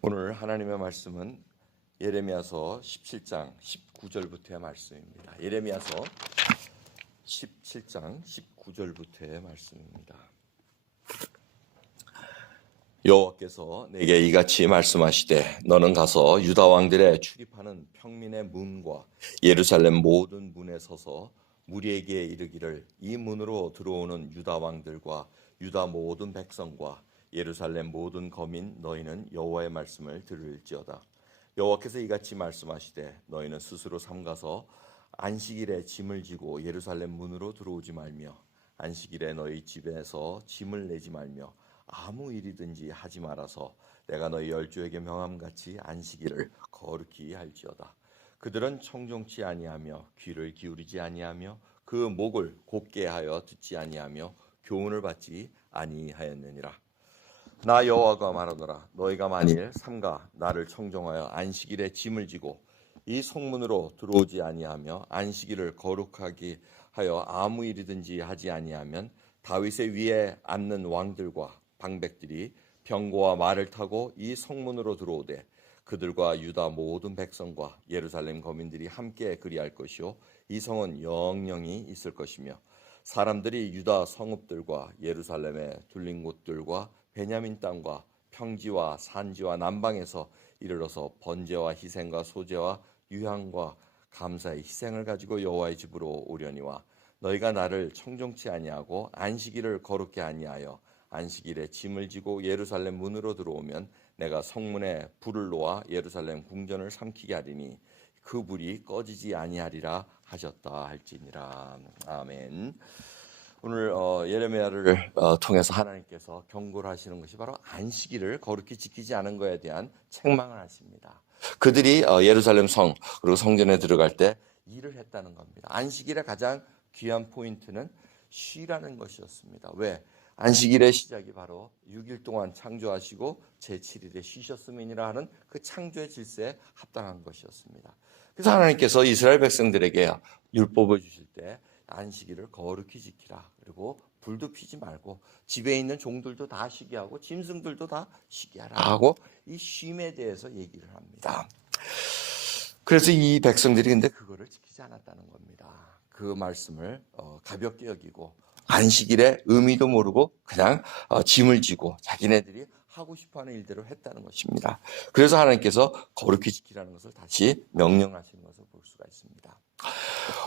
오늘 하나님의 말씀은 예레미야서 17장 19절부터의 말씀입니다. 예레미야서 17장 19절부터의 말씀입니다. 여호와께서 내게 이같이 말씀하시되 너는 가서 유다 왕들의 출입하는 평민의 문과 예루살렘 모든 문에 서서 무리에게 이르기를 이 문으로 들어오는 유다 왕들과 유다 모든 백성과 예루살렘 모든 거민 너희는 여호와의 말씀을 들을지어다. 여호와께서 이같이 말씀하시되 너희는 스스로 삼가서 안식일에 짐을 지고 예루살렘 문으로 들어오지 말며 안식일에 너희 집에서 짐을 내지 말며 아무 일이든지 하지 말아서 내가 너희 열조에게 명함같이 안식일을 거룩히 할지어다. 그들은 청종치 아니하며 귀를 기울이지 아니하며 그 목을 곧게 하여 듣지 아니하며 교훈을 받지 아니하였느니라. 나 여호와가 말하노라. 너희가 만일 삼가 나를 청종하여 안식일에 짐을 지고 이 성문으로 들어오지 아니하며 안식일을 거룩하게 하여 아무 일이든지 하지 아니하면 다윗의 위에 앉는 왕들과 방백들이 병거와 말을 타고 이 성문으로 들어오되 그들과 유다 모든 백성과 예루살렘 거민들이 함께 그리할 것이요 이 성은 영영이 있을 것이며 사람들이 유다 성읍들과 예루살렘의 둘린 곳들과 베냐민 땅과 평지와 산지와 남방에서 이르러서 번제와 희생과 소제와 유향과 감사의 희생을 가지고 여호와의 집으로 오려니와 너희가 나를 청종치 아니하고 안식일을 거룩히 아니하여 안식일에 짐을 지고 예루살렘 문으로 들어오면 내가 성문에 불을 놓아 예루살렘 궁전을 삼키게 하리니 그 불이 꺼지지 아니하리라 하셨다 할지니라. 아멘. 오늘 예레미야를 통해서 하나님께서 경고를 하시는 것이 바로 안식일을 거룩히 지키지 않은 것에 대한 책망을 하십니다. 그들이 예루살렘 성 그리고 성전에 들어갈 때 일을 했다는 겁니다. 안식일의 가장 귀한 포인트는 쉬라는 것이었습니다. 왜? 안식일의 시작이 바로 6일 동안 창조하시고 제7일에 쉬셨음이니라 하는 그 창조의 질서에 합당한 것이었습니다. 그래서 하나님께서 이스라엘 백성들에게 율법을 주실 때 안식일을 거룩히 지키라. 그리고 불도 피지 말고 집에 있는 종들도 다 쉬게 하고 짐승들도 다 쉬게 하라 하고 이 쉼에 대해서 얘기를 합니다. 그래서 이 백성들이 근데 그거를 지키지 않았다는 겁니다. 그 말씀을 가볍게 여기고 안식일의 의미도 모르고 그냥 짐을 지고 자기네들이 하고 싶어하는 일대로 했다는 것입니다. 그래서 하나님께서 거룩히 지키라는 것을 다시 명령하시는 것을 볼 수가 있습니다.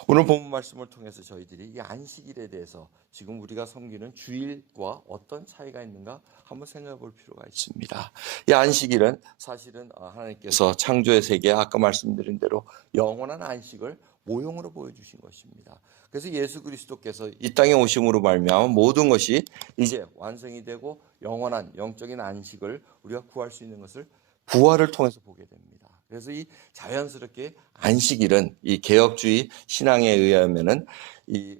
오늘 본문 말씀을 통해서 저희들이 이 안식일에 대해서 지금 우리가 섬기는 주일과 어떤 차이가 있는가 한번 생각해 볼 필요가 있습니다. 이 안식일은 사실은 하나님께서 창조의 세계에 아까 말씀드린 대로 영원한 안식을 모형으로 보여주신 것입니다. 그래서 예수 그리스도께서 이 땅에 오심으로 말미암아 모든 것이 이제 완성이 되고 영원한 영적인 안식을 우리가 구할 수 있는 것을 부활을 통해서 보게 됩니다. 그래서 이 자연스럽게 안식일은 이 개혁주의 신앙에 의하면은 이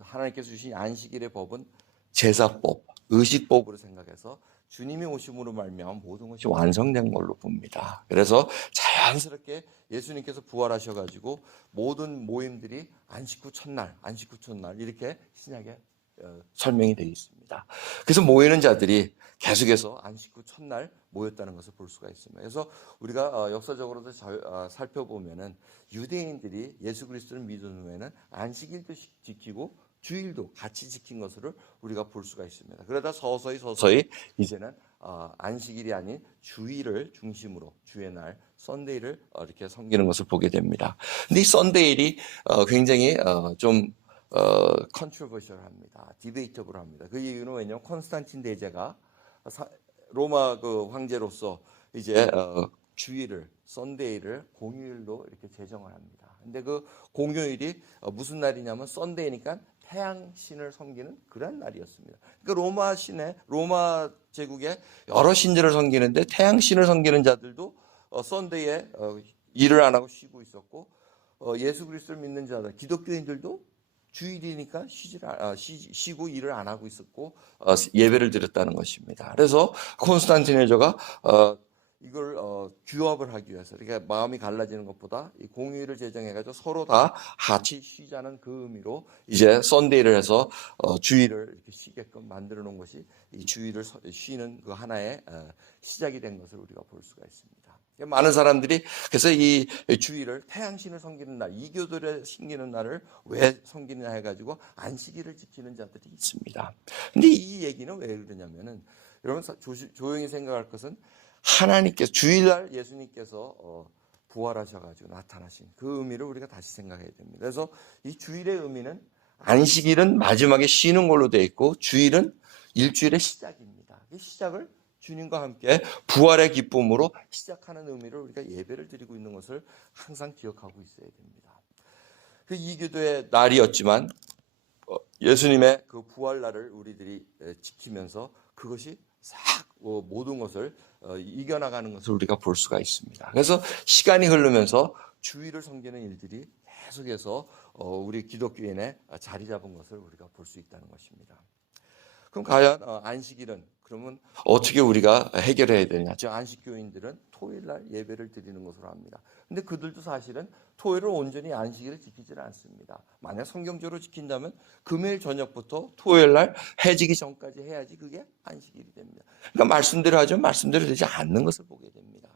하나님께서 주신 안식일의 법은 제사법, 의식법으로 생각해서 주님이 오심으로 말미암아 모든 것이 완성된 걸로 봅니다. 그래서 자연스럽게 예수님께서 부활하셔가지고 모든 모임들이 안식 후 첫날 이렇게 신약에 설명이 되어 있습니다. 그래서 모이는 자들이 계속해서 안식 후 첫날 모였다는 것을 볼 수가 있습니다. 그래서 우리가 역사적으로도 살펴보면은 유대인들이 예수 그리스도를 믿은 후에는 안식일도 지키고 주일도 같이 지킨 것을 우리가 볼 수가 있습니다. 그러다 서서히 이제는 안식일이 아닌 주일을 중심으로 주의 날 썬데이를 이렇게 섬기는 것을 보게 됩니다. 근데 이 썬데이일이 굉장히 좀 컨트로버셜합니다. 디베이터블합니다. 그 이유는 왜냐하면 콘스탄틴 대제가 로마 그 황제로서 이제 주일을 썬데이를 공휴일로 이렇게 제정을 합니다. 근데 그 공휴일이 무슨 날이냐면 썬데이니까 태양 신을 섬기는 그런 날이었습니다. 그러니까 로마 제국에 여러 신들을 섬기는데 태양 신을 섬기는 자들도 썬데이에 일을 안 하고 쉬고 있었고 예수 그리스도를 믿는 자들 기독교인들도 주일이니까 쉬고 일을 안 하고 있었고 예배를 드렸다는 것입니다. 그래서 콘스탄티네저가 이걸 규합을 하기 위해서, 그러니까 마음이 갈라지는 것보다 이 공휴일을 제정해가지고 서로 다 같이 쉬자는 그 의미로 이제 썬데이를 해서 주일을 이렇게 쉬게끔 만들어 놓은 것이 이 주일을 쉬는 그 하나의 시작이 된 것을 우리가 볼 수가 있습니다. 많은 사람들이 그래서 이 주일을 태양신을 섬기는 날, 이교도를 섬기는 날을 왜 섬기느냐 해가지고 안식일을 지키는 자들이 있습니다. 근데 이 얘기는 왜 그러냐면은 여러분 조용히 생각할 것은 하나님께서 주일날 예수님께서 부활하셔가지고 나타나신 그 의미를 우리가 다시 생각해야 됩니다. 그래서 이 주일의 의미는 안식일은 마지막에 쉬는 걸로 되어 있고 주일은 일주일의 시작입니다. 이 시작을 주님과 함께 부활의 기쁨으로 시작하는 의미를 우리가 예배를 드리고 있는 것을 항상 기억하고 있어야 됩니다. 그 이교도의 날이었지만 예수님의 그 부활날을 우리들이 지키면서 그것이 싹 모든 것을 이겨나가는 것을 우리가 볼 수가 있습니다. 그래서 시간이 흐르면서 주일을 섬기는 일들이 계속해서 우리 기독교인의 자리 잡은 것을 우리가 볼 수 있다는 것입니다. 그럼 과연 안식일은 그러면 어떻게 우리가 해결해야 되냐? 즉 안식교인들은 토요일날 예배를 드리는 것으로 합니다. 근데 그들도 사실은 토요일을 온전히 안식일을 지키지는 않습니다. 만약 성경적으로 지킨다면 금요일 저녁부터 토요일날 해지기 전까지 해야지 그게 안식일이 됩니다. 그러니까 말씀대로 하죠. 말씀대로 되지 않는 것을 보게 됩니다.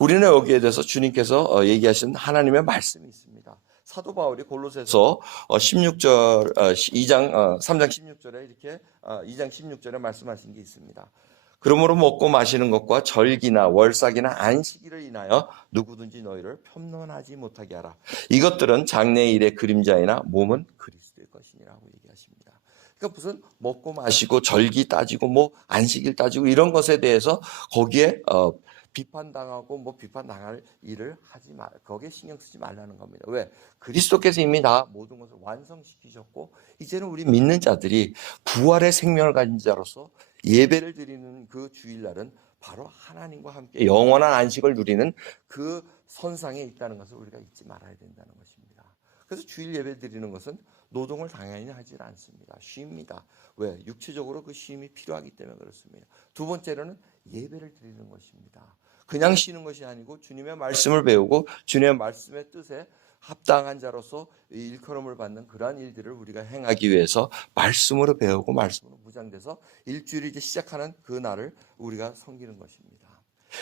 우리는 여기에 대해서 주님께서 얘기하신 하나님의 말씀이 있습니다. 사도 바울이 골로새서 16절 2장 3장 16절에 이렇게 2장 16절에 말씀하신 게 있습니다. 그러므로 먹고 마시는 것과 절기나 월삭이나 안식일을 인하여 누구든지 너희를 편론하지 못하게 하라. 이것들은 장래일의 그림자이나 몸은 그리스도의 것이니라고 얘기하십니다. 그러니까 무슨 먹고 마시고 절기 따지고 뭐 안식일 따지고 이런 것에 대해서 거기에 비판당하고 뭐 비판당할 일을 하지 말, 거기에 신경 쓰지 말라는 겁니다. 왜? 그리스도께서 이미 다 모든 것을 완성시키셨고 이제는 우리 믿는 자들이 부활의 생명을 가진 자로서 예배를 드리는 그 주일날은 바로 하나님과 함께 영원한 안식을 누리는 그 선상에 있다는 것을 우리가 잊지 말아야 된다는 것입니다. 그래서 주일 예배 드리는 것은 노동을 당연히 하지 않습니다. 쉼입니다. 왜? 육체적으로 그 쉼이 필요하기 때문에 그렇습니다. 두 번째로는 예배를 드리는 것입니다. 그냥 쉬는 것이 아니고 주님의 말씀을 배우고 주님의 말씀의 뜻에 합당한 자로서 일컬음을 받는 그러한 일들을 우리가 행하기 위해서 말씀으로 배우고 말씀으로 무장돼서 일주일이 이제 시작하는 그 날을 우리가 섬기는 것입니다.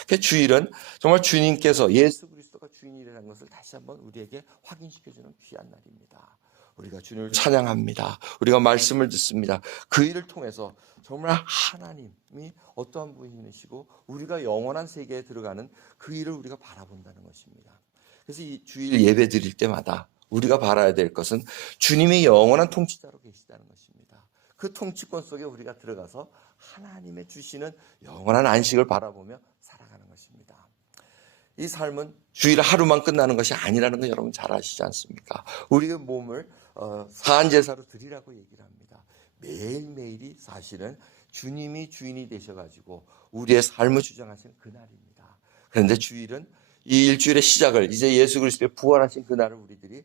그 주일은 정말 주님께서 예수 그리스도가 주인이라는 것을 다시 한번 우리에게 확인시켜주는 귀한 날입니다. 우리가 주님을 찬양합니다. 우리가 말씀을 듣습니다. 그 일을 통해서 정말 하나님이 어떠한 분이시고 우리가 영원한 세계에 들어가는 그 일을 우리가 바라본다는 것입니다. 그래서 이 주일 예배 드릴 때마다 우리가 바라야 될 것은 주님이 영원한 통치자로 계시다는 것입니다. 그 통치권 속에 우리가 들어가서 하나님의 주시는 영원한 안식을 바라보며 살아가는 것입니다. 이 삶은 주일 하루만 끝나는 것이 아니라는 거 여러분 잘 아시지 않습니까? 우리의 몸을 사한제사로 드리라고 얘기를 합니다. 매일매일이 사실은 주님이 주인이 되셔가지고 우리의 삶을 주장하시는 그날입니다. 그런데 주일은 이 일주일의 시작을 이제 예수 그리스도의 부활하신 그날을 우리들이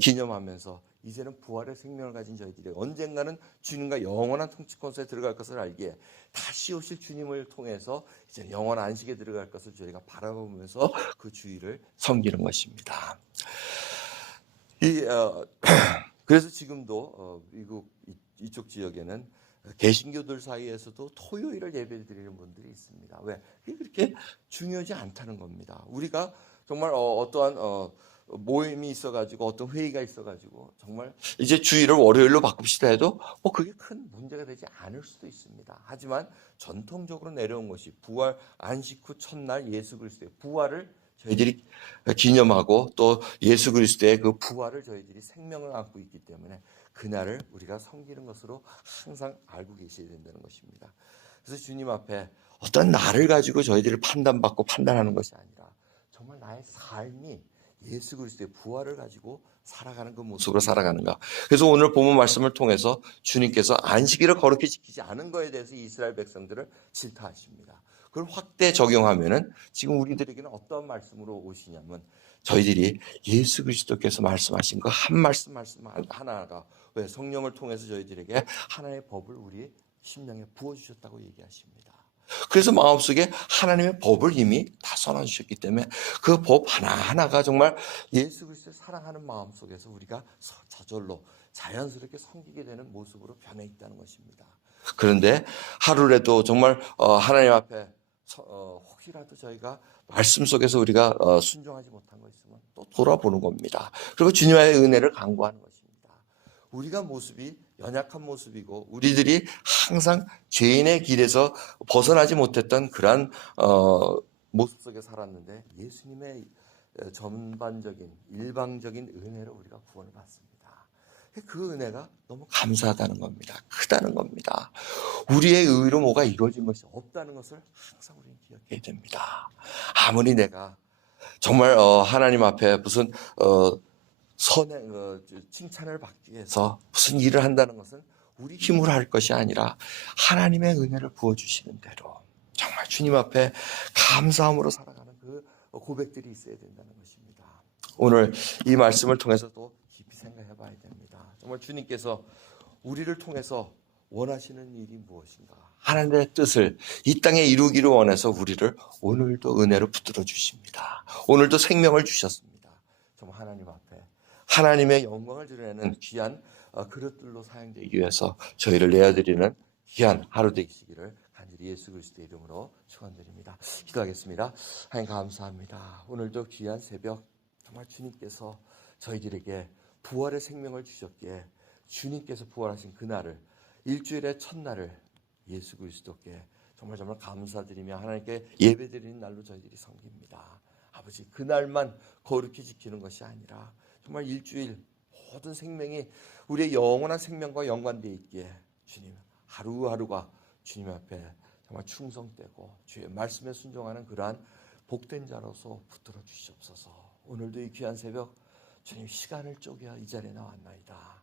기념하면서 이제는 부활의 생명을 가진 저희들이 언젠가는 주님과 영원한 통치권세에 들어갈 것을 알기에 다시 오실 주님을 통해서 이제 영원한 안식에 들어갈 것을 저희가 바라보면서 그 주일을 섬기는 것입니다. 그래서 지금도 미국 이쪽 지역에는 개신교들 사이에서도 토요일을 예배를 드리는 분들이 있습니다. 왜? 그게 그렇게 중요하지 않다는 겁니다. 우리가 정말 어떠한 모임이 있어가지고 어떤 회의가 있어가지고 정말 이제 주일을 월요일로 바꿉시다 해도 뭐 그게 큰 문제가 되지 않을 수도 있습니다. 하지만 전통적으로 내려온 것이 부활 안식 후 첫날 예수 그리스도의 부활을 저희들이 기념하고 또 예수 그리스도의 그 부활을 저희들이 생명을 안고 있기 때문에 그날을 우리가 섬기는 것으로 항상 알고 계셔야 된다는 것입니다. 그래서 주님 앞에 어떤 날을 가지고 저희들이 판단받고 판단하는 것이 아니라 정말 나의 삶이 예수 그리스도의 부활을 가지고 살아가는 그 모습으로 살아가는가. 그래서 오늘 본문 말씀을 통해서 주님께서 안식일을 거룩히 지키지 않은 것에 대해서 이스라엘 백성들을 질타하십니다. 그걸 확대 적용하면은 지금 우리들에게는 어떤 말씀으로 오시냐면 저희들이 예수 그리스도께서 말씀하신 그 한 말씀 하나가 왜 성령을 통해서 저희들에게 하나의 법을 우리 심령에 부어주셨다고 얘기하십니다. 그래서 마음속에 하나님의 법을 이미 다 써놔주셨기 때문에 그 법 하나하나가 정말 예수 그리스도를 사랑하는 마음 속에서 우리가 저절로 자연스럽게 섬기게 되는 모습으로 변해 있다는 것입니다. 그런데 하루라도 정말 하나님 앞에 혹시라도 저희가 말씀 속에서 우리가 순종하지 못한 거 있으면 또 돌아보는 겁니다. 그리고 주님의 은혜를 간구하는 것입니다. 우리가 모습이 연약한 모습이고 우리들이 항상 죄인의 길에서 벗어나지 못했던 그러한 모습 속에 살았는데 예수님의 전반적인 일방적인 은혜로 우리가 구원을 받습니다. 그 은혜가 너무 감사하다는 겁니다. 크다는 겁니다. 우리의 의로 뭐가 이루어진 것이 없다는 것을 항상 우리는 기억해야 됩니다. 아무리 내가 정말 하나님 앞에 무슨 칭찬을 받기 위해서 무슨 일을 한다는 것은 우리 힘으로 할 것이 아니라 하나님의 은혜를 부어주시는 대로 정말 주님 앞에 감사함으로 살아가는 그 고백들이 있어야 된다는 것입니다. 오늘 이 말씀을 통해서도 깊이 생각해 봐야 됩니다. 정말 주님께서 우리를 통해서 원하시는 일이 무엇인가? 하나님의 뜻을 이 땅에 이루기를 원해서 우리를 오늘도 은혜로 붙들어 주십니다. 오늘도 생명을 주셨습니다. 정말 하나님 앞에 하나님의 영광을 드러내는 귀한 그릇들로 사용되기 위해서 저희를 내어드리는 귀한 하루 되시기를 간절히 예수 그리스도의 이름으로 축원드립니다. 기도하겠습니다. 하나님 감사합니다. 오늘도 귀한 새벽 정말 주님께서 저희들에게 부활의 생명을 주셨기에 주님께서 부활하신 그날을 일주일의 첫날을 예수 그리스도께 정말 감사드리며 하나님께 예배드리는 날로 저희들이 섬깁니다. 아버지 그날만 거룩히 지키는 것이 아니라 정말 일주일 모든 생명이 우리의 영원한 생명과 연관되어 있기에 주님 하루하루가 주님 앞에 정말 충성되고 주의 말씀에 순종하는 그러한 복된 자로서 붙들어 주시옵소서. 오늘도 이 귀한 새벽 주님 시간을 쪼개어 이 자리에 나왔나이다.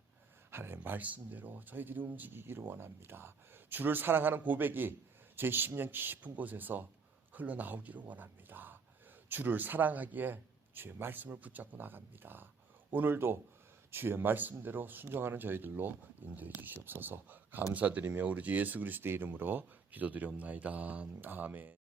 하나님의 말씀대로 저희들이 움직이기를 원합니다. 주를 사랑하는 고백이 제 심령 깊은 곳에서 흘러나오기를 원합니다. 주를 사랑하기에 주의 말씀을 붙잡고 나갑니다. 오늘도 주의 말씀대로 순종하는 저희들로 인도해 주시옵소서. 감사드리며 우리 주 예수 그리스도의 이름으로 기도드리옵나이다. 아멘.